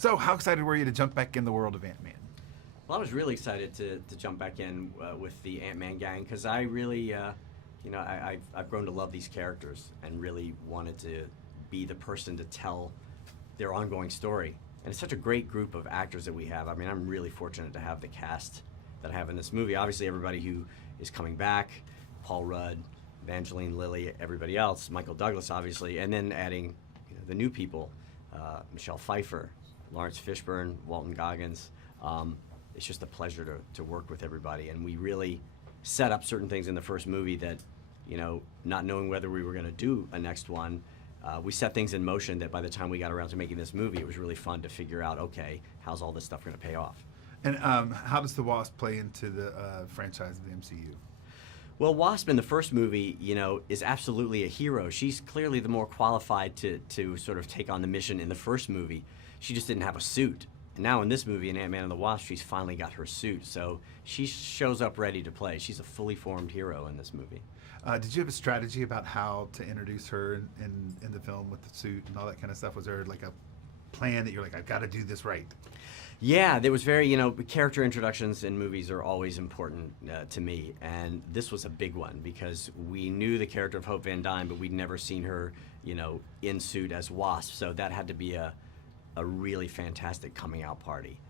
So, how excited were you to jump back in the world of Ant-Man? Well, I was really excited to jump back in with the Ant-Man gang because I really, I've grown to love these characters and really wanted to be the person to tell their ongoing story. And it's such a great group of actors that we have. I mean, I'm really fortunate to have the cast that I have in this movie. Obviously, everybody who is coming back, Paul Rudd, Evangeline, Lilly, everybody else, Michael Douglas, obviously, and then adding the new people, Michelle Pfeiffer, Laurence Fishburne, Walton, Goggins. It's just a pleasure to work with everybody, and we really set up certain things in the first movie that, not knowing whether we were going to do a next one, we set things in motion that by the time we got around to making this movie, it was really fun to figure out, okay, how's all this stuff going to pay off? And how does the Wasp play into the franchise of the MCU? Well, Wasp in the first movie, is absolutely a hero. She's clearly the more qualified to sort of take on the mission in the first movie. She just didn't have a suit. And now in this movie, in Ant-Man and the Wasp, she's finally got her suit. So she shows up ready to play. She's a fully formed hero in this movie. Did you have a strategy about how to introduce her in the film with the suit and all that kind of stuff? Was there like a plan that you're like, I've got to do this right? Yeah, there was very, character introductions in movies are always important to me. And this was a big one because we knew the character of Hope Van Dyne, but we'd never seen her, in suit as Wasp. So that had to be a really fantastic coming out party.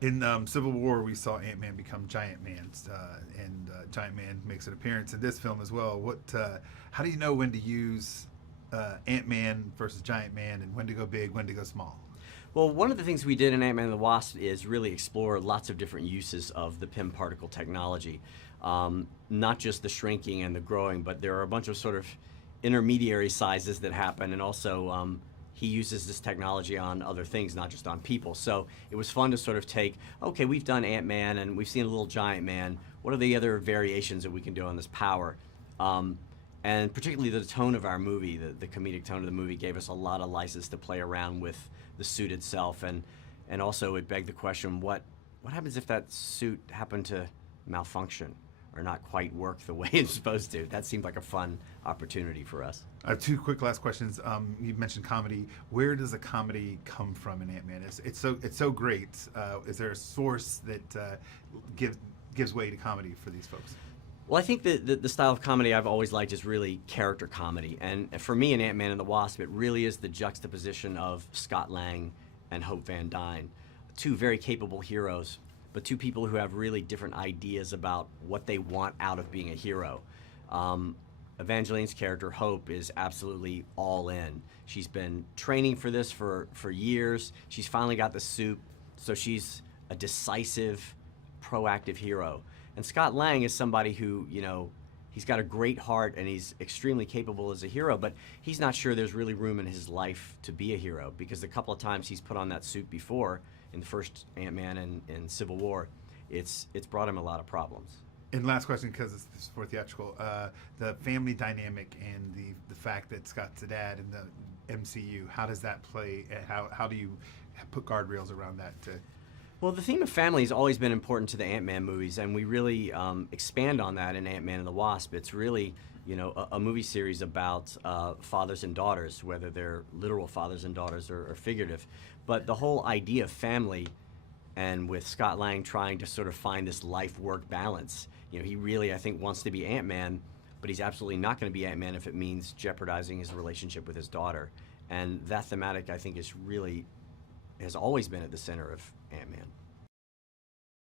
In Civil War, we saw Ant-Man become Giant Man, and Giant Man makes an appearance in this film as well. How do you know when to use Ant-Man versus Giant Man, and when to go big, when to go small? Well, one of the things we did in Ant-Man and the Wasp is really explore lots of different uses of the PIM particle technology. Not just the shrinking and the growing, but there are a bunch of sort of intermediary sizes that happen, and also he uses this technology on other things, not just on people. So it was fun to sort of take, okay, we've done Ant-Man and we've seen a little Giant Man. What are the other variations that we can do on this power? And particularly the tone of our movie, the comedic tone of the movie gave us a lot of license to play around with the suit itself. And also it begged the question, what happens if that suit happened to malfunction or not quite work the way it's supposed to? That seemed like a fun opportunity for us. I have two quick last questions. You mentioned comedy. Where does the comedy come from in Ant-Man? It's so great. Is there a source that gives way to comedy for these folks? Well, I think the style of comedy I've always liked is really character comedy. And for me in Ant-Man and the Wasp, it really is the juxtaposition of Scott Lang and Hope Van Dyne, two very capable heroes, but two people who have really different ideas about what they want out of being a hero. Evangeline's character, Hope, is absolutely all in. She's been training for this for years. She's finally got the suit, so she's a decisive, proactive hero. And Scott Lang is somebody who, he's got a great heart and he's extremely capable as a hero, but he's not sure there's really room in his life to be a hero because the couple of times he's put on that suit before, in the first Ant-Man and in Civil War, it's brought him a lot of problems. And last question, because it's for theatrical, the family dynamic and the fact that Scott's a dad in the MCU, how does that play? How do you put guardrails around that? Well, the theme of family has always been important to the Ant-Man movies, and we really expand on that in Ant-Man and the Wasp. It's really, a movie series about fathers and daughters, whether they're literal fathers and daughters or figurative. But the whole idea of family, and with Scott Lang trying to sort of find this life-work balance, he really, I think, wants to be Ant-Man, but he's absolutely not going to be Ant-Man if it means jeopardizing his relationship with his daughter. And that thematic, I think, has always been at the center of Ant-Man.